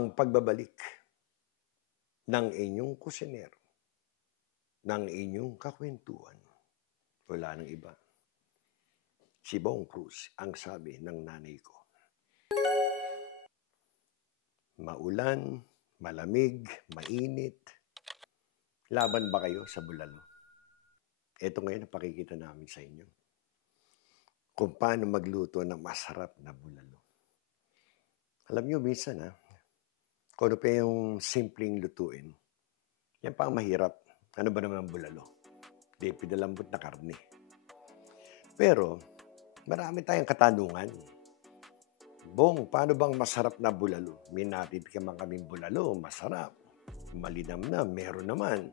ang pagbabalik ng inyong kusinero, ng inyong kakwentuhan. Wala nang iba. Si Bong Cruz ang sabi ng nanay ko. Maulan, malamig, mainit. Laban ba kayo sa bulalo? Ito ngayon ang pakikita namin sa inyo. Kung paano magluto ng masarap na bulalo. Alam nyo, minsan kung ano pa yung simpleng lutuin, yan pa ang mahirap. Ano ba naman ang bulalo? Di pinalambot na karne. Pero, marami tayong katanungan. Bong, paano bang masarap na bulalo? Minatid ka man kaming bulalo, masarap. Malinamnam, meron naman.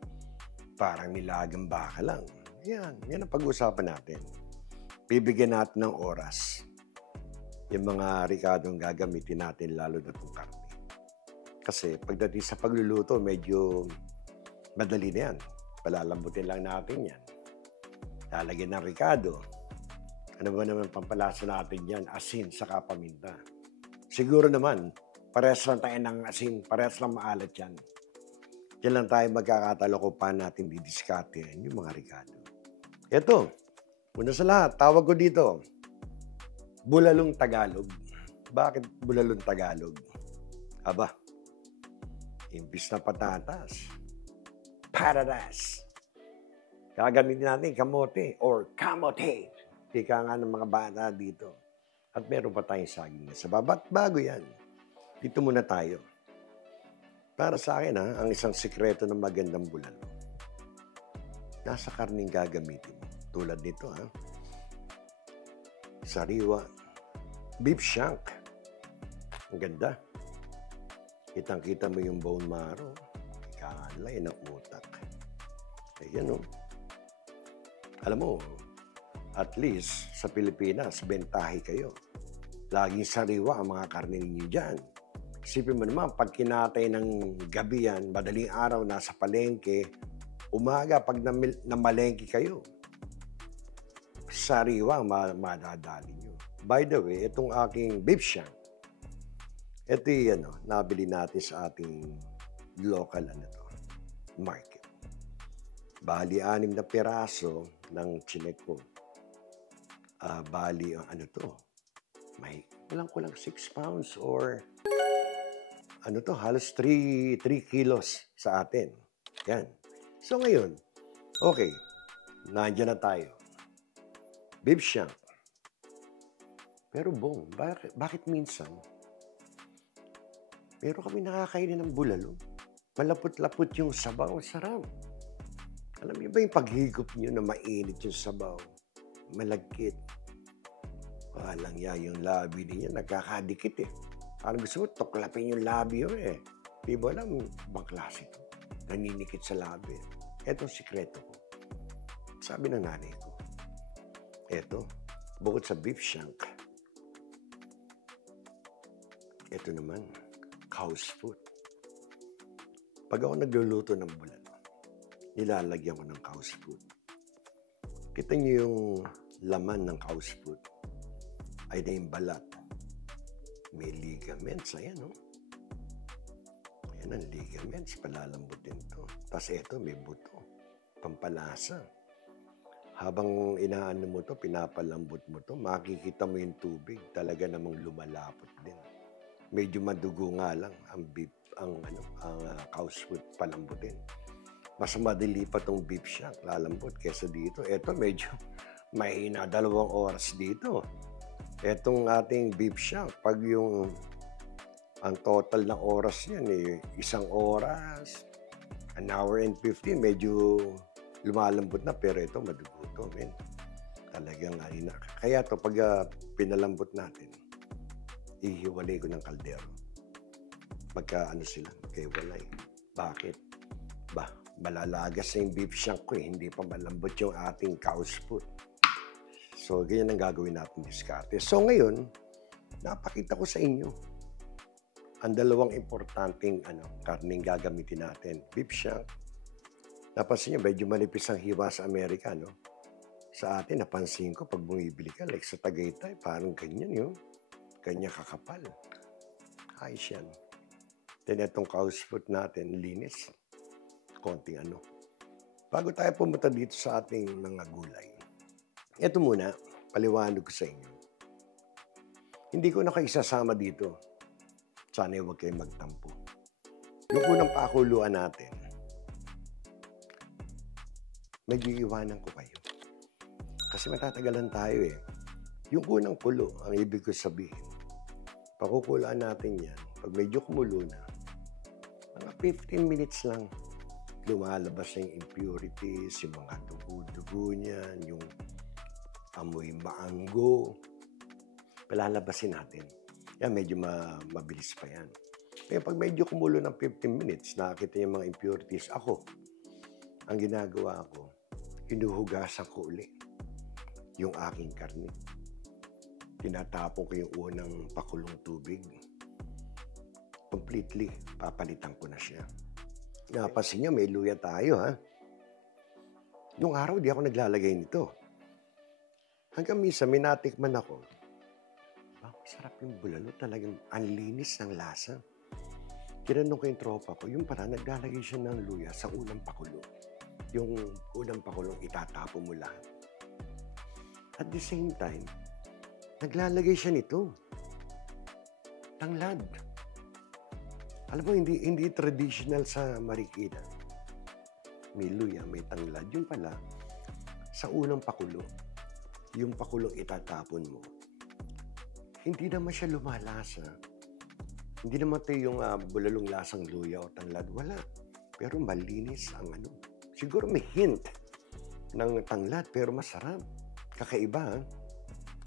Parang nilagang baka lang. Yan ang pag-uusapan natin. Bibigyan natin ng oras. Yung mga rikadong gagamitin natin lalo na itong karne. Kasi pagdating sa pagluluto, medyo madali na yan. Palalambutin lang natin yan. Lalagyan ng rikado. Ano ba naman pampalasa natin yan? Asin saka paminta. Siguro naman, parehas lang tayo ng asin, parehas lang maalat yan. Diyan lang tayo magkakatalo kung paano natin didiskarte yung mga rikado. Ito, una sa lahat, tawag ko dito, bulalong Tagalog. Bakit bulalong Tagalog? Aba, imbis na patatas, patatas. Gagamitin natin kamote or kamote. Ika nga ng mga bata dito. At meron pa tayong saging na sa babat. Bago yan. Dito muna tayo. Para sa akin, ang isang sikreto ng magandang bulalo. Nasa karning gagamitin mo. Tulad nito, sariwa. Beef shank. Ang ganda. Kitang-kita mo yung bone marrow. Ikakalay ng utak. Ayan, Alam mo, at least sa Pilipinas, bentahe kayo. Laging sariwa ang mga karne ninyo dyan. Isipin mo naman, pag kinatay ng gabi yan, madaling araw, nasa palengke, umaga, pag namalengke kayo, sariwa ang madadali nyo. By the way, itong aking beef shank, ito yung nabili natin sa ating local market. Bali, 6 na piraso ng chinek ko. Bali, may kulang 6 pounds or halos 3 kilos sa atin. Yan. So ngayon, okay, nandiyan na tayo. Beef shank. Pero Bong, bakit minsan meron kami nakakainin ng bulalo? Malapot-lapot yung sabaw, sarap. Alam niyo ba yung paghigop niyo na mainit yung sabaw? Malagkit. Walang yung labi niya, nagkakadikit Parang gusto mo, tuklapin yung labi yun Di ba alam, ibang klase ito. Naninikit sa labi. Etong sikreto ko. Sabi ng nanay ko, eto, bukod sa beef shank, eto naman, cow's foot. Pag ako nagluluto ng bulalo, nilalagyan ko ng cow's foot. Kita niyo yung laman ng cow's foot ay na yung balat. May ligaments. Ayan, Ayan ang ligaments. Palalambutin to. Tapos ito, may buto. Pampalasa. Habang inaano mo to, pinapalambot mo to, makikita mo yung tubig. Talaga namang lumalapot din. Medyo madugo nga lang ang beef, ang cow's foot palambutin. Mas madali pa tong beef shank, lalambot kesa dito. Ito medyo mahina, 2 oras dito. Etong ating beef shank, pag ang total na oras niyan 1 oras, 1 hour and 15, medyo lumalambot na, pero ito madugo to, men. Talagang kaya to pag pinalambot natin, ihiwalay ko ng kaldero. Sila, magkahiwalay. Bakit? Malalagas na yung beef shank ko hindi pa malambot yung ating cow's foot. So, ganyan ang gagawin natin diskarte. So, ngayon, napakita ko sa inyo ang 2 importanteng karneng gagamitin natin. Beef shank. Napansin nyo, medyo manipis ang hiwa sa Amerika, Sa atin, napansin ko, pag bumibili ka, like sa Tagaytay, parang ganyan, Ganyan kakapal. Ayos yan. Then itong cow's foot natin, linis. Konting ano. Bago tayo pumunta dito sa ating mga gulay. Ito muna, paliwanag ko sa inyo. Hindi ko na kayo isasama dito. Sana huwag kayong magtampo. Yung unang pakuluan natin, medyo iwanan ko kayo. Kasi matatagalan tayo eh. Yung unang kulo, ang ibig ko sabihin, pakukulaan natin yan. Pag medyo kumulo na, mga 15 minutes lang, lumalabas na yung impurities, yung mga dugo-dugo niyan, yung amoy maanggo. Palalabasin natin. Yan, medyo mabilis pa yan. Kaya pag medyo kumulo ng 15 minutes, nakakita yung mga impurities, ako, ang ginagawa ko, hinuhugasan ko uli yung aking karne. Tinatapon ko yung unang pakulong tubig. Completely, papalitan ko na siya. Napansin niyo, may luya tayo, ha? Nung araw, di ako naglalagay nito. Hanggang minsan, may natikman ako. Sarap yung bulalo. Talagang ang linis ng lasa. Tinanong ko yung tropa ko, yung para naglalagay siya ng luya sa unang pakulo. Yung unang pakulong itatapo mo lahat. At the same time, naglalagay siya nito. Tanglad. Alam mo, hindi traditional sa Marikina. May luya, may tanglad. Yun pala, sa unang pakulo, yung pakulong itatapon mo, hindi naman siya lumalasa. Hindi naman ito yung bulalong lasang luya o tanglad. Wala. Pero malinis ang ano. Siguro may hint ng tanglad, pero masarap. Kakaiba, ha?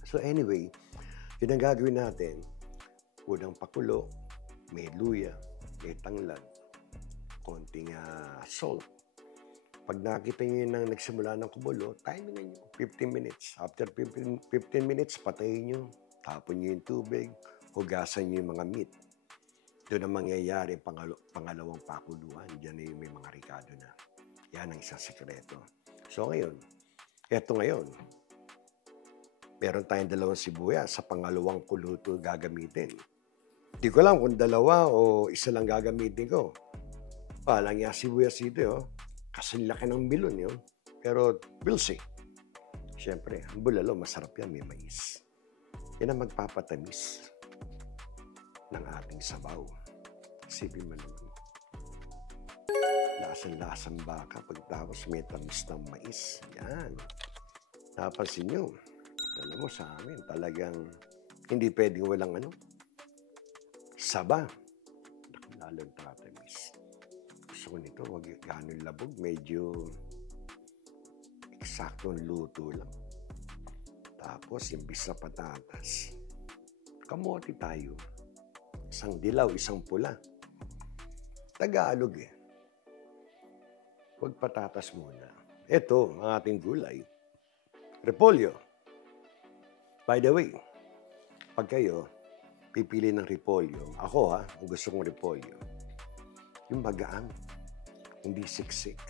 So anyway, yun ang gagawin natin. Unang pakulo, may luya, may tanglad, konting salt. Pag nakita nyo nang nagsimula ng kumulo, timing nyo, 15 minutes. After 15 minutes, patayin nyo. Tapon nyo yung tubig, hugasan nyo yung mga meat. Doon ang mangyayari pangalawang pakuluan. Diyan na yung may mga ricado na. Yan ang isang sikreto. So ngayon, eto ngayon, meron tayong dalawang sibuyas sa pangalawang kuluto gagamitin. Hindi ko alam kung dalawa o isa lang gagamitin ko. Palang yung sibuyas dito, oh. Kasi laki ng bilon yun. Pero we'll see. Siyempre, ang bulalo, masarap yan, may mais. Yan ang magpapatamis ng ating sabaw. Isipin mo naman. Lasang-lasang baka pagtapos may tamis ng mais. Yan. Napansin nyo, alam mo sa amin, talagang hindi pwedeng walang saba. Lalong tatamis. Gusto ko nito, wag ganun labog. Medyo eksaktong luto lang. Tapos, imbis na patatas, kamote tayo. Isang dilaw, isang pula. Tagalog eh. Huwag patatas muna. Ito, ang ating gulay. Repolyo. By the way, pag kayo pipili ng repolyo, ako ang gusto kong repolyo, yung magaang, hindi siksik.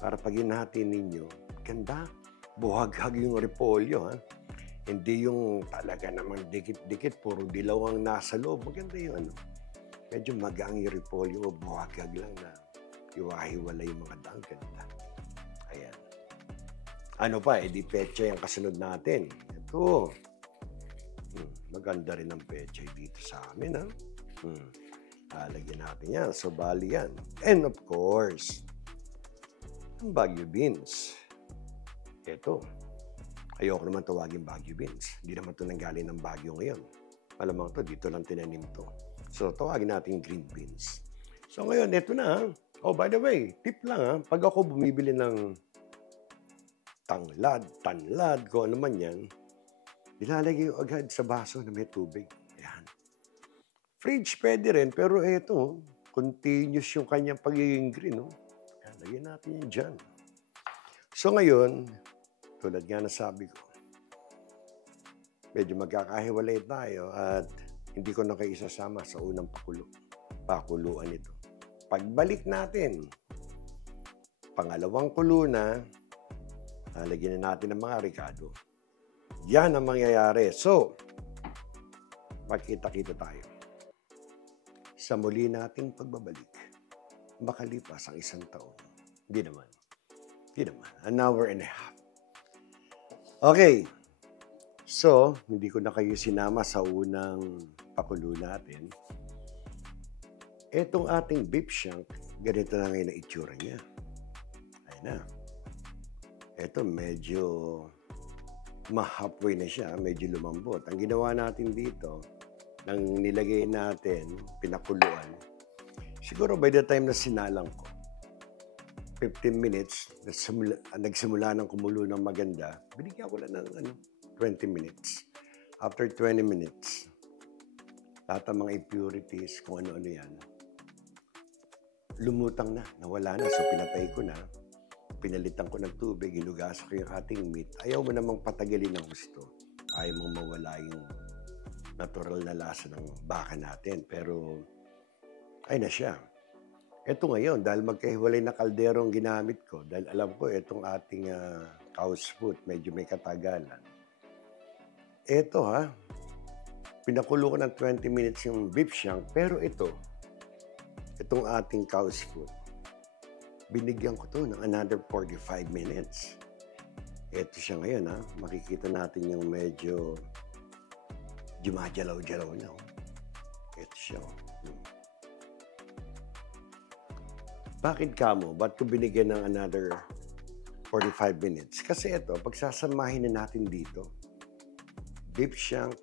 Para pag inatin ninyo, ganda. Buhaghag yung repolyo, ha? Hindi yung talaga naman dikit-dikit, puro dilaw ang nasa loob. Maganda yung medyo magaang yung repolyo, buhaghag lang na iwahiwala yung mga dang. Ganda. Ayan. Ano pa, edi pecha yung kasunod natin. Ito. Maganda rin ang pecha dito sa amin, ha? Lalagyan natin yan. So, bali yan. And of course, ang Baguio beans. Ito, ayoko naman tawagin Baguio beans. Hindi naman ito nanggaling ng Baguio ngayon. Malamang ito, dito lang tinanim ito. So, tawagin natin green beans. So, ngayon, ito na. Oh, by the way, tip lang ha. Pag ako bumibili ng tanlad, kung ano man yan, nilalagay ko agad sa baso na may tubig. Ayan. Fridge pwede rin, pero ito, continuous yung kanyang pagiging green. Oh. Ayan, lagyan natin yan dyan. So, ngayon, tulad nga na sabi ko, medyo magkakahiwalay tayo at hindi ko na kayo isasama sa unang pakuluan ito. Pagbalik natin, pangalawang kulo na, lalagyan na natin ng mga ricado. Yan ang mangyayari. So, magkita-kita tayo. sa muli nating pagbabalik. Makalipas ang 1 taon. Hindi naman. An hour and a half. Okay. So, hindi ko na kayo sinama sa unang pakulo natin. Etong ating beef shank, ganito na ngayon ang itsura niya. Ayan na. Ito, medyo ma-halfway na siya, medyo lumambot. Ang ginawa natin dito, nang nilagay natin, pinakuluan, siguro by the time na sinalang ko, 15 minutes, nagsimula ng kumulo ng maganda, binigyan ko lang ng 20 minutes. After 20 minutes, lahat ng mga impurities, kung ano-ano yan, lumutang na, nawala na. So, pinatay ko na. Pinalitan ko ng tubig, hinugasan ko yung ating meat. Ayaw mo namang patagalin ng gusto. Ayaw mong mawala yung natural na lasa ng baka natin. Pero, ay na siya. Ito ngayon, dahil magkahiwalay na kaldero ang ginamit ko, dahil alam ko, itong ating cow's foot, medyo may katagalan. Ito pinakulo ko ng 20 minutes yung beef shank, pero itong ating cow's foot, binigyan ko to ng another 45 minutes. Ito siya ngayon, makikita natin yung medyo jumajalaw-jalaw na. Ito siya. Bakit kamo? Ba't ko binigyan ng another 45 minutes? Kasi ito, pagsasamahin na natin dito, beef shank,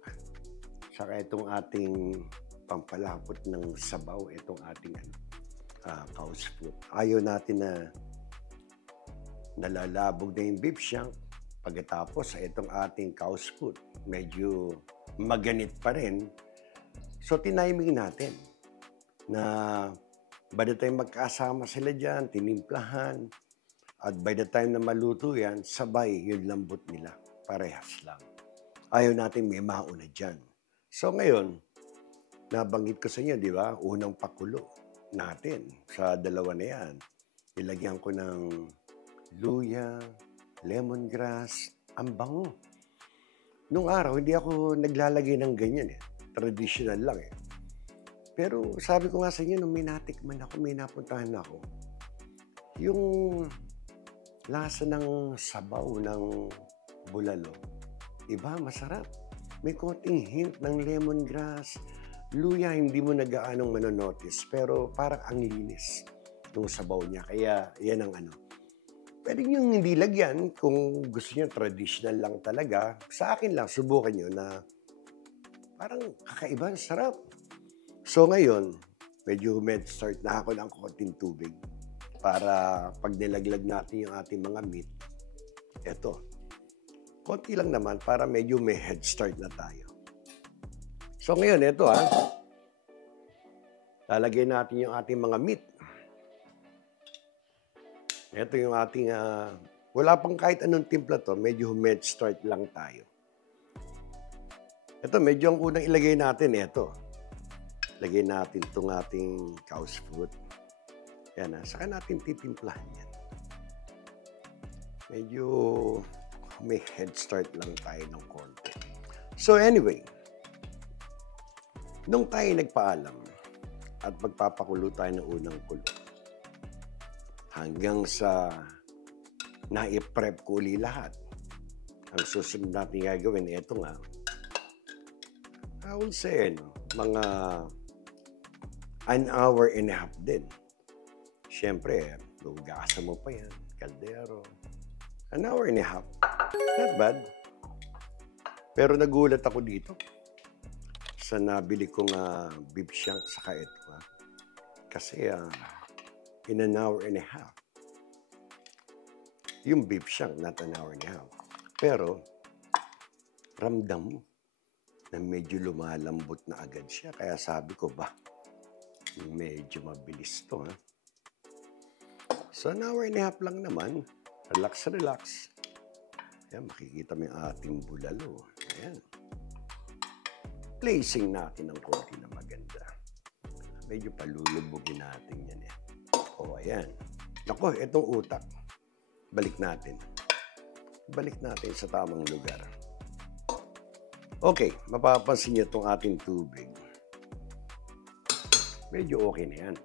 saka itong ating pampalapot ng sabaw, itong ating cow's foot. Ayaw natin na nalalabog na yung beef shank. Pagkatapos, itong ating cow's foot, medyo maganit pa rin. So, tiniming natin na by the time magkasama sila dyan, tinimplahan, at by the time na maluto yan, sabay yung lambot nila. Parehas lang. Ayaw natin may mauna dyan. So, ngayon, nabanggit ko sa inyo, di ba? Unang pakulo natin sa dalawa na yan. Ilagyan ko ng luya, lemongrass, ang bango. Nung araw, hindi ako naglalagay ng ganyan Traditional lang Pero sabi ko nga sa inyo, nung may natikman ako, may napuntahan ako, yung lasa ng sabaw ng bulalo, iba, masarap. May konting hint ng lemongrass. Luya, hindi mo nagaanong manonotice, pero parang ang linis ng sabaw niya. Kaya, yan ang Pwede nyo hindi lagyan kung gusto nyo traditional lang talaga. Sa akin lang, subukan nyo na parang kakaiba, sarap. So ngayon, medyo start na ako ng konting tubig para pag nilaglag natin yung ating mga meat, eto, konti lang naman para medyo may head start na tayo. So ngayon, ito lalagay natin yung ating mga meat. Ito yung ating, wala pang kahit anong timpla to, medyo med start lang tayo. Ito, medyo ang unang ilagay natin, ito. Lagay natin itong ating cow's foot. Yan saka natin titimplahan yan. Medyo may head start lang tayo ng konti. So anyway, nung tayo nagpaalam at magpapakulo tayo ng unang kulo, hanggang sa nai-prep ko uli lahat. Ang susunod natin gagawin, ito nga, I would say, mga an hour and a half din. Siyempre, gugasa mo pa yan, kaldero. An hour and a half. Not bad. Pero nagulat ako dito sa nabili kong beef shank saka ito. Kasi in an hour and a half. Yung beef shank, not an hour and a half. Pero, ramdam mo na medyo lumalambot na agad siya. Kaya sabi ko, medyo mabilis to, So, an hour and a half lang naman. Relax, relax. Ayan, makikita mo yung ating bulalo. Ayan. Placing natin ng konti na maganda. Medyo palulubugin natin yan ayan. Nako, itong utak. Balik natin. Balik natin sa tamang lugar. Okay, mapapansin niyo itong ating tubig. medyo okay na yan.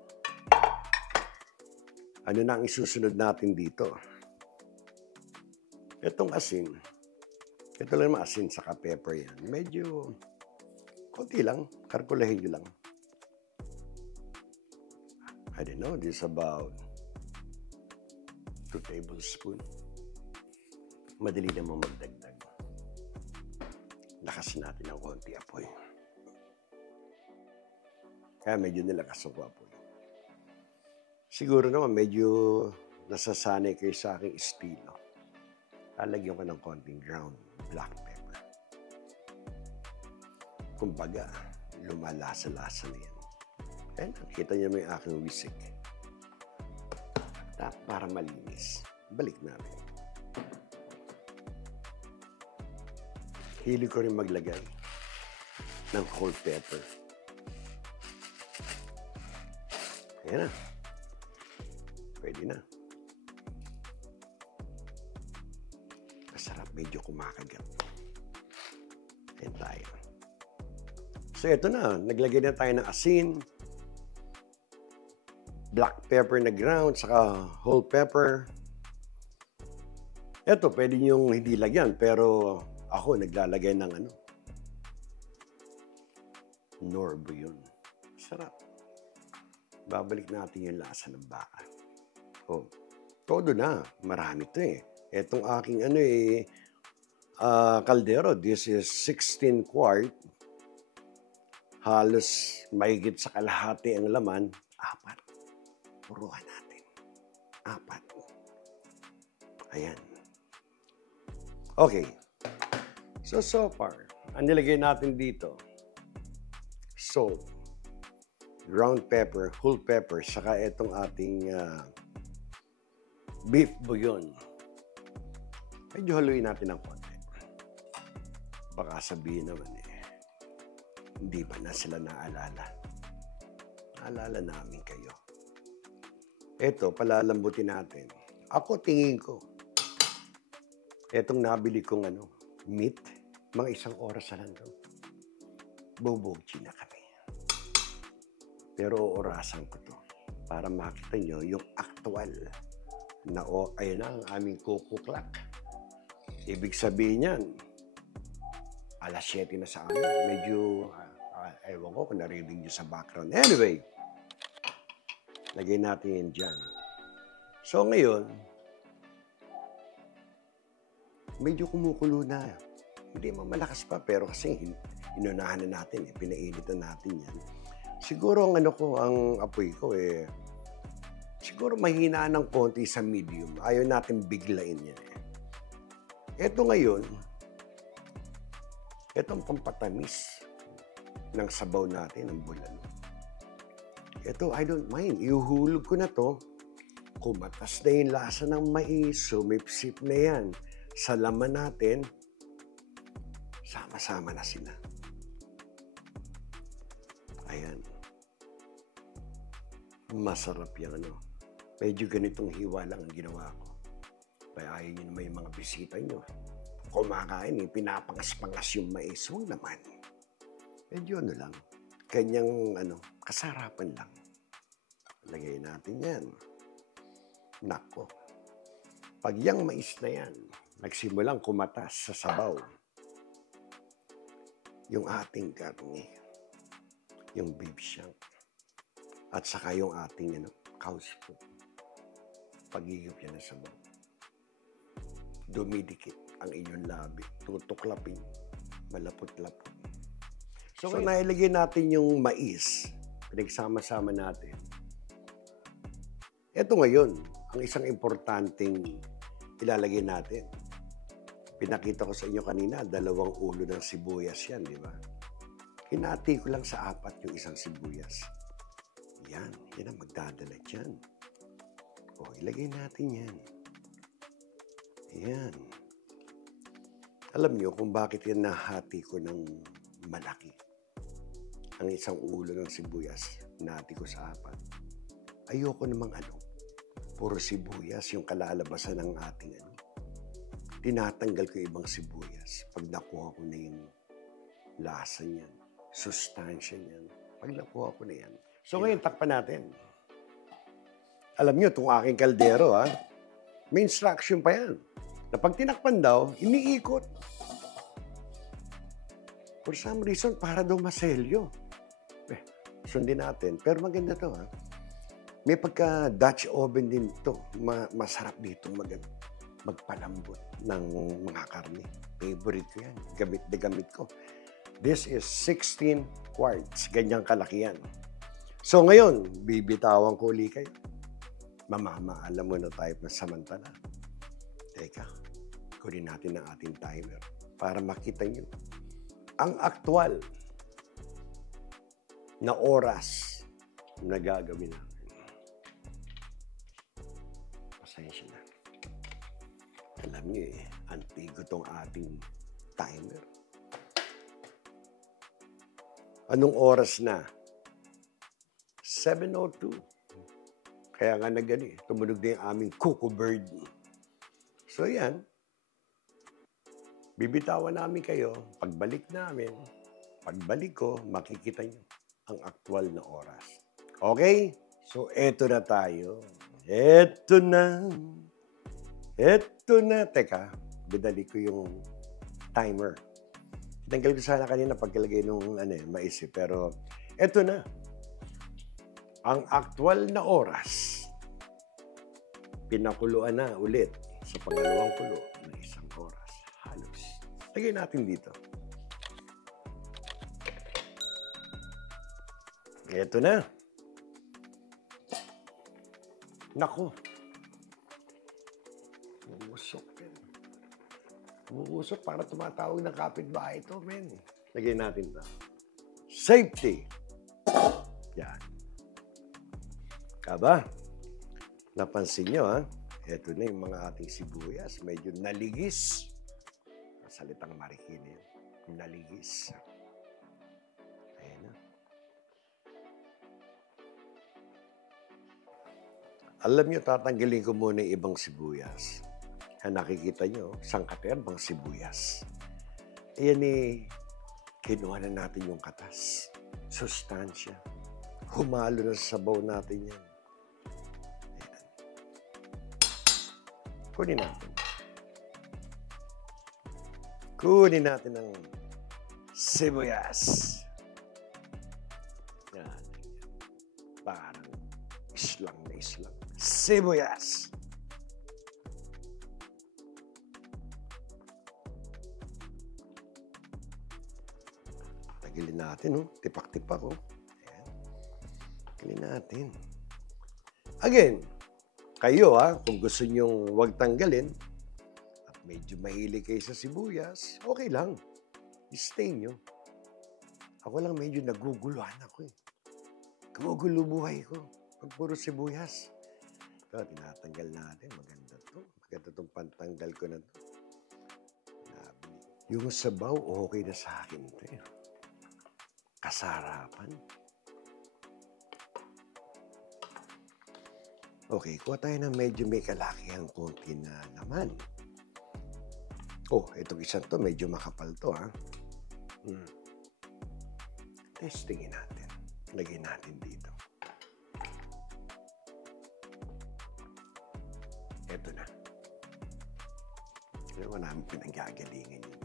Ano na ang isusunod natin dito? Itong asin. Ito lang naman asin saka pepper yan. Medyo konti lang. Kalkulahin nyo lang. I don't know. This is about 2 tablespoons. Madali naman magdagdag. Lakasin natin ng konti apoy. Kaya medyo nilakas ang apoy. Siguro naman medyo nasasanay kayo sa aking estilo. Lalagyan ko ng konting ground black pepper. Kumbaga, lumalasa-lasa na yan. Ayan, kita niyo may aking wisik. Para malinis. Balik natin. Hilig ko rin maglagay ng whole pepper. Ayan na. Pwede na. Masarap, medyo kumakagat. Ayan tayo. So, ito na. Naglagay na tayo ng asin, black pepper na ground, saka whole pepper. Ito, pwede niyong hindi lagyan, pero ako naglalagay ng Norbo yun. Sarap. Babalik natin yung lasa ng baka. Oh, todo na. Marami ito eh. Etong aking kaldero. This is 16 quart. Halos mahigit sa kalahati ang laman. 4. Puruhan natin. 4. Ayan. Okay. So far, ang nilagay natin dito, salt, ground pepper, whole pepper, saka itong ating beef bouillon. Medyo haluin natin ng konti. Baka sabihin naman hindi ba na sila naalala? Naalala namin kayo. Ito, palalambutin natin. Ako, tingin ko, etong nabili kong meat, mga 1 oras na lang daw. Bobogchi na kami. Pero orasan ko to para makita nyo yung actual na ayun na ang aming cuckoo clock. Ibig sabihin yan, 7:00 na sa amin. Medyo, ewan ko kung narinig nyo sa background. Anyway, lagay natin yan dyan. So ngayon, medyo kumukulo na. Hindi malakas pa, pero kasi inunahan na natin, pinainit na natin yan. Siguro ang apoy ko siguro mahina ng konti sa medium. Ayaw natin biglain yan. Ito ngayon, itong pampatamis ng sabaw natin, ng bulalo. Ito, I don't mind. Ihuhulog ko na to. Kumatas na yung lasa ng mais. Sumipsip na yan. Sa laman natin, sama-sama na sila. Ayan. Masarap yung Medyo ganitong hiwa lang ang ginawa ko. Kaya ayaw nyo naman yung mga bisita nyo. Kumakain pinapangas-pangas yung mais. Huwag naman. Medyo lang. Kanyang kasarapan lang. Lagay natin yan. Nako. Pag yung mais na yan, nagsimulang kumatas sa sabaw, yung ating karne, yung beef shank, at saka yung ating cow's foot, pag-igip yan ng sabaw, dumidikit ang inyong labi, tutuklapin, malapot-lapot. So nailagay natin yung mais, pinagsama-sama natin. Ito ngayon, ang isang importanteng ilalagay natin. Pinakita ko sa inyo kanina, 2 ulo ng sibuyas yan, di ba? Hinati ko lang sa 4 yung isang sibuyas. Yan ang magdadala dyan. Ilagay natin yan. Yan. Alam nyo kung bakit yan nahati ko ng malaki. Ang isang ulo ng sibuyas, hinati ko sa 4. Ayoko namang puro sibuyas yung kalalabasan ng ating tinatanggal ko ibang sibuyas. Pag nakuha ko na yung lasa niyan, sustansya niyan, pag nakuha ko na yan, So ngayon, takpan natin. Alam nyo, itong aking kaldero, may instruction pa yan. Na pag tinakpan daw, iniikot. For some reason, para daw maselyo. Sundin natin. Pero maganda to, May pagka Dutch oven din to. Masarap dito magpalambot ng mga karne. Favorite ko yan. Gamit na gamit ko. This is 16 quarts. Ganyang kalaki yan. So ngayon, bibitawan ko uli kayo. Mamamaalam muna tayo na samantala. Teka, kunin natin ang ating timer para makita nyo ang aktual na oras na gagawin natin. Pasensya na. Alam nyo antigo tong ating timer. Anong oras na? 7:02. Kaya nga tumunog din ang aming cuckoo bird. So yan, bibitawan namin kayo. Pagbalik ko, makikita nyo ang aktual na oras. Okay? So eto na tayo. Eto na. Teka, bidali ko yung timer. Tanggal ko sana kanina pagkalagay nung mais. Pero eto na. Ang aktual na oras, pinakuluan na ulit sa pangalawang kulo na 1 oras. Halos. Lagay natin dito. Ito na. Nako. Umusok para tumatawag ng kapitbahay ito, men. Lagay natin ito. Safety. Yan. Aba, napansin nyo, Ito na yung mga ating sibuyas. Medyo naligis. Salitang Marikina yun. Naligis. Ayan na. Alam nyo, tatanggalin ko muna yung ibang sibuyas. Nakikita nyo, sangkatebang sibuyas. Ayan kinuha na natin yung katas. Sustansya. Humalo na sa sabaw natin yan. Kunin natin ang sibuyas. Yan. Parang islang na islang. Sibuyas. Tagilin natin, Tipak-tipak, Ayan. Tagilin natin. Again, kayo, kung gusto nyong huwag tanggalin, at medyo mahilig kayo sa sibuyas, okay lang. Stay nyo. Ako lang medyo naguguluhan ako Gumugulo buhay ko pag puro sibuyas. Ito, tinatanggal natin. Maganda to. Maganda itong pantanggal ko na to. Yung sabaw, okay na sa akin to. Kasarapan. Okay, kuha tayo na medyo may kalakihang konti na naman. Itong isang to, medyo makapal to, Testingin natin. Lagyan natin dito. Ito na. Wala namin pinanggagalingan yun.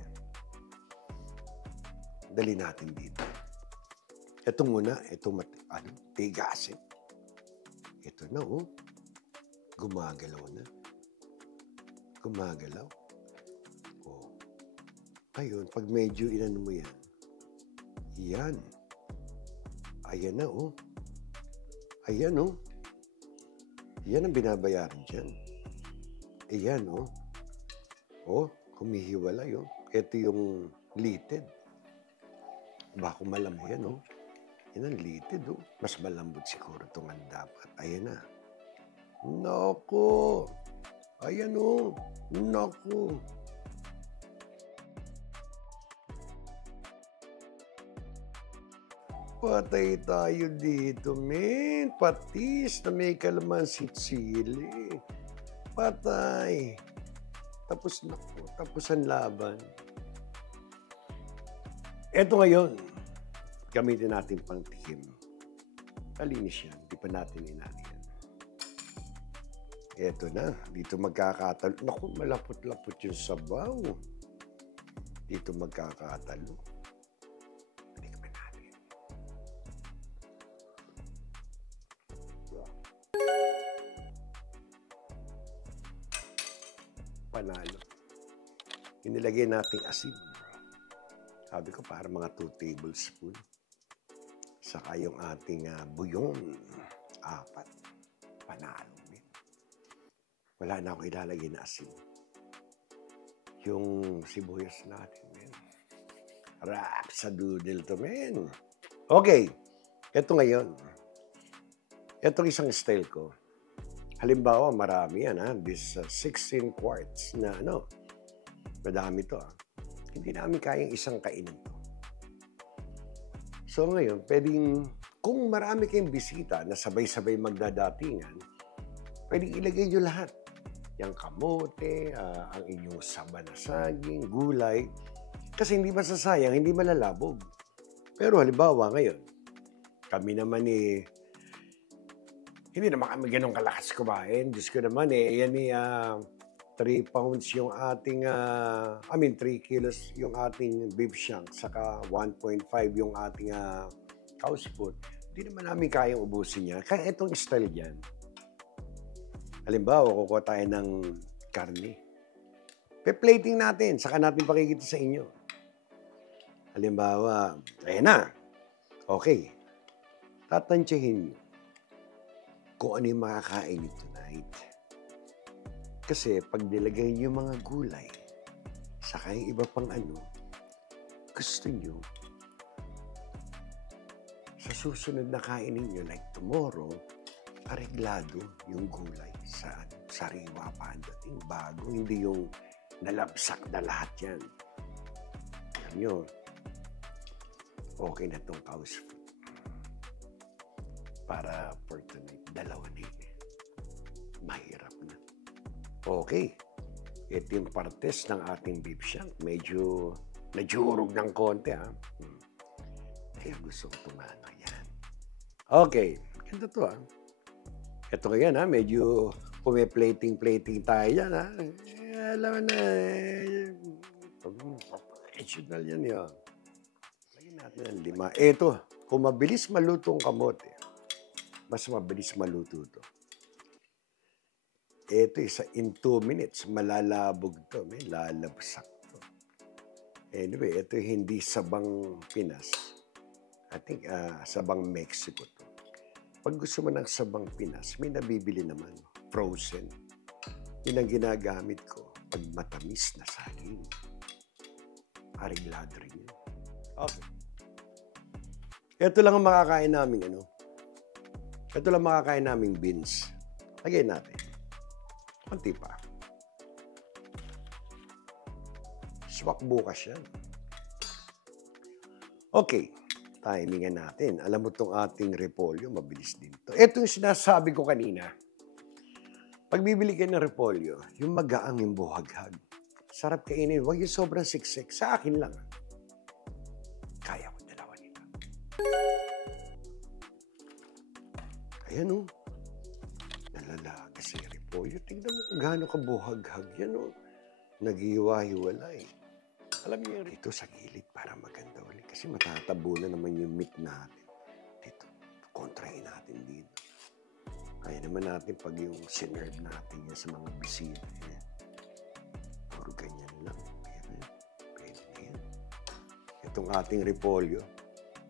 Dali natin dito. Ito muna, tigasin. Ito na, Gumagalaw na. Gumagalaw. Ayun, pag medyo inano mo yan. Yan. Ayan na, Ayan, Yan ang binabayaran dyan. Ayan, humihiwalay, Ito yung litid. Bako malambot yan, Yan ang litid, Mas malambot siguro itong ang dapat. Ayan na. Naku! Ayan, Naku! Patay tayo dito, men. Patis na may kalamansit sili. Patay. Tapos ang laban. Eto ngayon, gamitin natin pang tikim. Malinis yan. Hindi pa natin inani yan. Eto na. Dito magkakatalo. Naku, malapot-lapot yung sabaw. Dito magkakatalo. Tikman natin. Panalo. Inilagay natin asin. Sabi ko, para mga 2 tablespoon. Saka yung ating buyon. 4. Panalo din. Wala na akong ilalagay na asin. Yung sibuyas natin, men. Rap sa doodle to, men. Okay. Ito ngayon. Itong isang style ko. Halimbawa, marami yan, ha? This 16 quarts na, madami to, ha? Hindi namin kayang isang kainan to. So ngayon, pwedeng, kung marami kayong bisita na sabay-sabay magdadatingan, pwedeng ilagay nyo lahat. Yung kamote, ang inyong saba na saging, gulay. Kasi hindi masasayang, hindi malalabog. Pero halimbawa ngayon, kami naman hindi naman kami ganun kalakas kumain. Diyos ko naman yan 3 pounds yung ating, 3 kilos yung ating beef shank, saka 1.5 yung ating cow's foot. Hindi naman namin kayang ubusin yan. Kaya itong style yan. Halimbawa, kukuha tayo ng karne. Pe-plating natin, saka natin pakikita sa inyo. Halimbawa, ayan na. Okay. Tatansyahin nyo kung ano yung makakain nyo tonight. Kasi pag nilagay nyo mga gulay, saka yung iba pang gusto nyo, sa susunod na kainin nyo, like tomorrow, areglado yung gulay sa sariwa pa ang dating bago. Hindi yung nalabsak na lahat yan. Alam nyo, okay na itong cow's foot. Para for tonight, 2 na yun. Mahirap na. Okay. Ito yung partes ng ating beef shank. Medyo urog ng konti, ha? Kaya gusto ko tumano yan. Okay. Ganda to, ha? Ito ngayon, ha? Medyo pumiplating tayo yan, ha? Alam mo na, professional yan yun. Lagyan natin ang 5. Ito, kung mabilis maluto ang kamote, mas mabilis maluto to. Ito, in 2 minutes, malalabog to. May lalabsak to. Anyway, ito hindi sabang Pinas. I think sabang Mexico to. Pag gusto mo ng sabang Pinas, may nabibili naman. Frozen. Yun ang ginagamit ko pag matamis na saging. Areglado rin yun. Okay. Ito lang ang makakain namin, Ito lang makakain naming beans. Lagyan natin. Kunti pa. Swak bukas yan. Okay. Timingan natin. Alam mo itong ating repolyo, mabilis din to. Ito yung sinasabi ko kanina. Pag bibili kayo ng repolyo, yung magaang yung buhaghag. Sarap kainin. Huwag yung sobrang siksik. Sa akin lang. Kaya ko 2 nito. Ayan, nalalaga si repolyo. Tingnan mo kung gaano ka buhaghag yan, Nag-iwa-hiwalay. Alam niyo rito sa gilid para maganda ulit. Kasi matatabo na naman yung meat natin. Dito, kontrahin natin dito. Kaya naman natin pag yung sinerve natin yan sa mga bisita. Puro ganyan lang. Pwede na yan. Itong ating repolyo,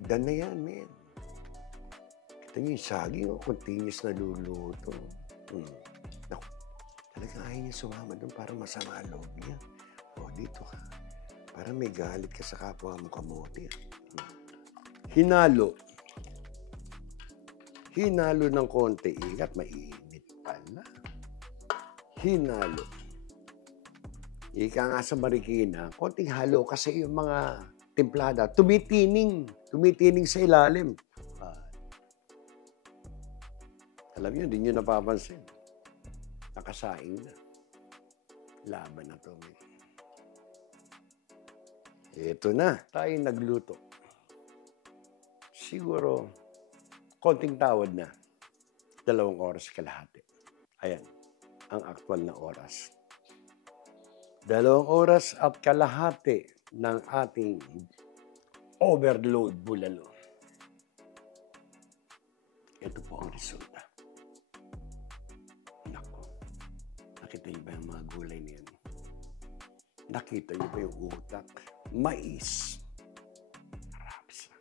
done na yan, men. Kita niyo yung saging, continuous na luluto. Naku, talagang ayaw niya sumama doon para masama loob niya. Dito ka. Para may galit ka sa kapwa mo kamote. Hinalo. Hinalo ng konti. Ingat, mainit pala. Hinalo. Ika nga sa Marikina, konting halo kasi yung mga timplada, tumitining sa ilalim. Alam niyo, hindi niyo napapansin. Nakasaing na. Laban na to. Ito na, tayo nagluto. Siguro, konting tawad na. 2 oras kalahati. Ayan, ang aktual na oras. 2 oras at kalahati ng ating overload bulalo. Ito po ang resulta. Nako, nakita niyo ba yung mga gulay na yan? Nakita niyo ba yung utak? Mais. Rapsa.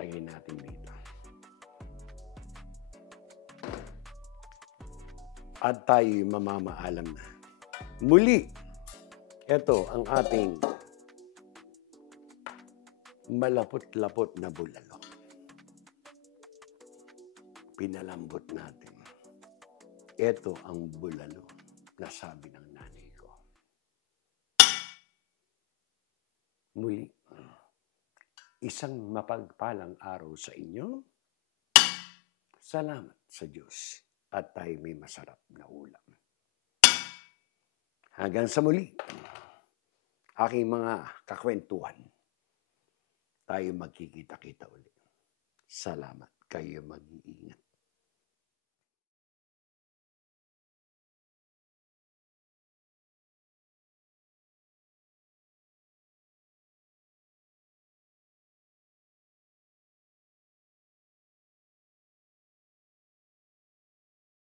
Lagay natin dito. At tayo'y mamamaalam na. Muli, ito ang ating malapot-lapot na bulalo. Pinalambot natin. Ito ang bulalo na sabi ng nanay ko. Muli, isang mapagpalang araw sa inyo. Salamat sa Diyos at tayo may masarap na ulam. Hanggang sa muli, aking mga kakwentuhan, tayo magkikita-kita ulit. Salamat, kayo mag-iingat.